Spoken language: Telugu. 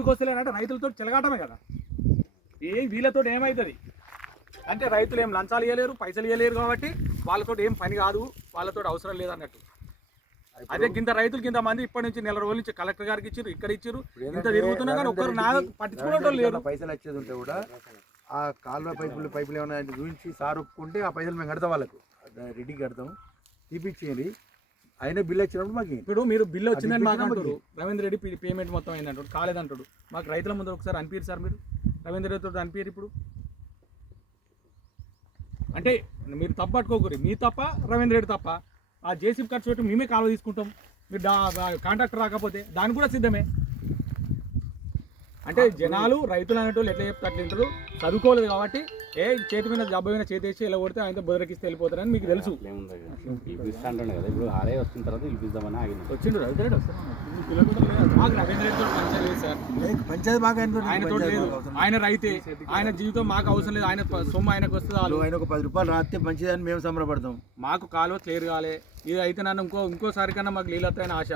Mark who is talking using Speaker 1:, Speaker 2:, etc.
Speaker 1: ఎందుకు వస్తలేనంటే రైతులతో చెలగాటమే కదా. ఏ వీళ్ళతో ఏమవుతుంది అంటే రైతులు ఏం లంచాలు ఇవ్వలేరు పైసలు ఇవ్వలేరు కాబట్టి వాళ్ళతో ఏం పని కాదు వాళ్ళతో అవసరం లేదన్నట్టు అదే కింద రైతులు కింద మంది ఇప్పటి నుంచి నెల రోజుల నుంచి కలెక్టర్ గారికి ఇచ్చారు ఇక్కడ ఇచ్చారు ఇంత తిరుగుతున్నా కానీ ఒక్కరు నా పట్టించుకోవడం
Speaker 2: ఏమైనా పైసలు వచ్చేది ఉంటే కూడా ఆ కాలువ పైపులు పైపులు ఏమైనా చూపించి సార్ ఒప్పుకుంటే ఆ పైసలు మేము కడతాం వాళ్ళకు. రెడీ కడతాం. తీపిచ్చేయండి. అయినా బిల్ వచ్చినప్పుడు మాకు.
Speaker 1: ఇప్పుడు మీరు బిల్లు వచ్చిందని మాకు అంటారు. రవీంద్ర రెడ్డి పేమెంట్ మొత్తం అయిందంటాడు కాలేదంటాడు. మాకు రైతుల ముందు ఒకసారి అనిపించారు సార్ మీరు? రవీంద్ర రెడ్డితో అనిపించారు ఇప్పుడు? అంటే మీరు తప్పు పట్టుకోకూరి మీ తప్ప రవీంద్ర రెడ్డి తప్ప. ఆ జేసీబీ ఖర్చు పెట్టి మేమే కాలువ తీసుకుంటాం. మీరు కాంట్రాక్టర్ రాకపోతే దానికి కూడా సిద్ధమే. అంటే జనాలు రైతులు అనేటోళ్ళు ఎట్లా చెప్తే అట్లా వింటారు చదువుకోలేదు కాబట్టి ఏ చేతి మీద జబ్బ మీద చేతి వేసి ఇలా కొడితే ఆయన బుదరకిస్తే వెళ్ళిపోతారని మీకు తెలుసు.
Speaker 3: పిలిపిస్తాంటాను కదా. ఇప్పుడు ఆడే వస్తున్న తర్వాత పిలిపిద్దామని ఆగిన
Speaker 1: వచ్చిండు రవీంద్ర రెడ్డి వస్తారు మాకు పంచాయతీ లేదు సార్.
Speaker 2: పంచాయతీ బాగా ఆయన పంచాయతీ
Speaker 1: లేదు. ఆయన రైతే ఆయన జీవితం మాకు అవసరం లేదు. ఆయన సొమ్ము ఆయనకు వస్తుంది
Speaker 2: ఆయన ఒక పది రూపాయలు రాస్తే మంచిదని మేము సంబరపడతాం.
Speaker 1: మాకు కాలువ క్లియర్ కాలే. ఇది అయితే నన్ను ఇంకో ఇంకోసారి కన్నా మాకు నీళ్ళు వస్తాయని ఆశ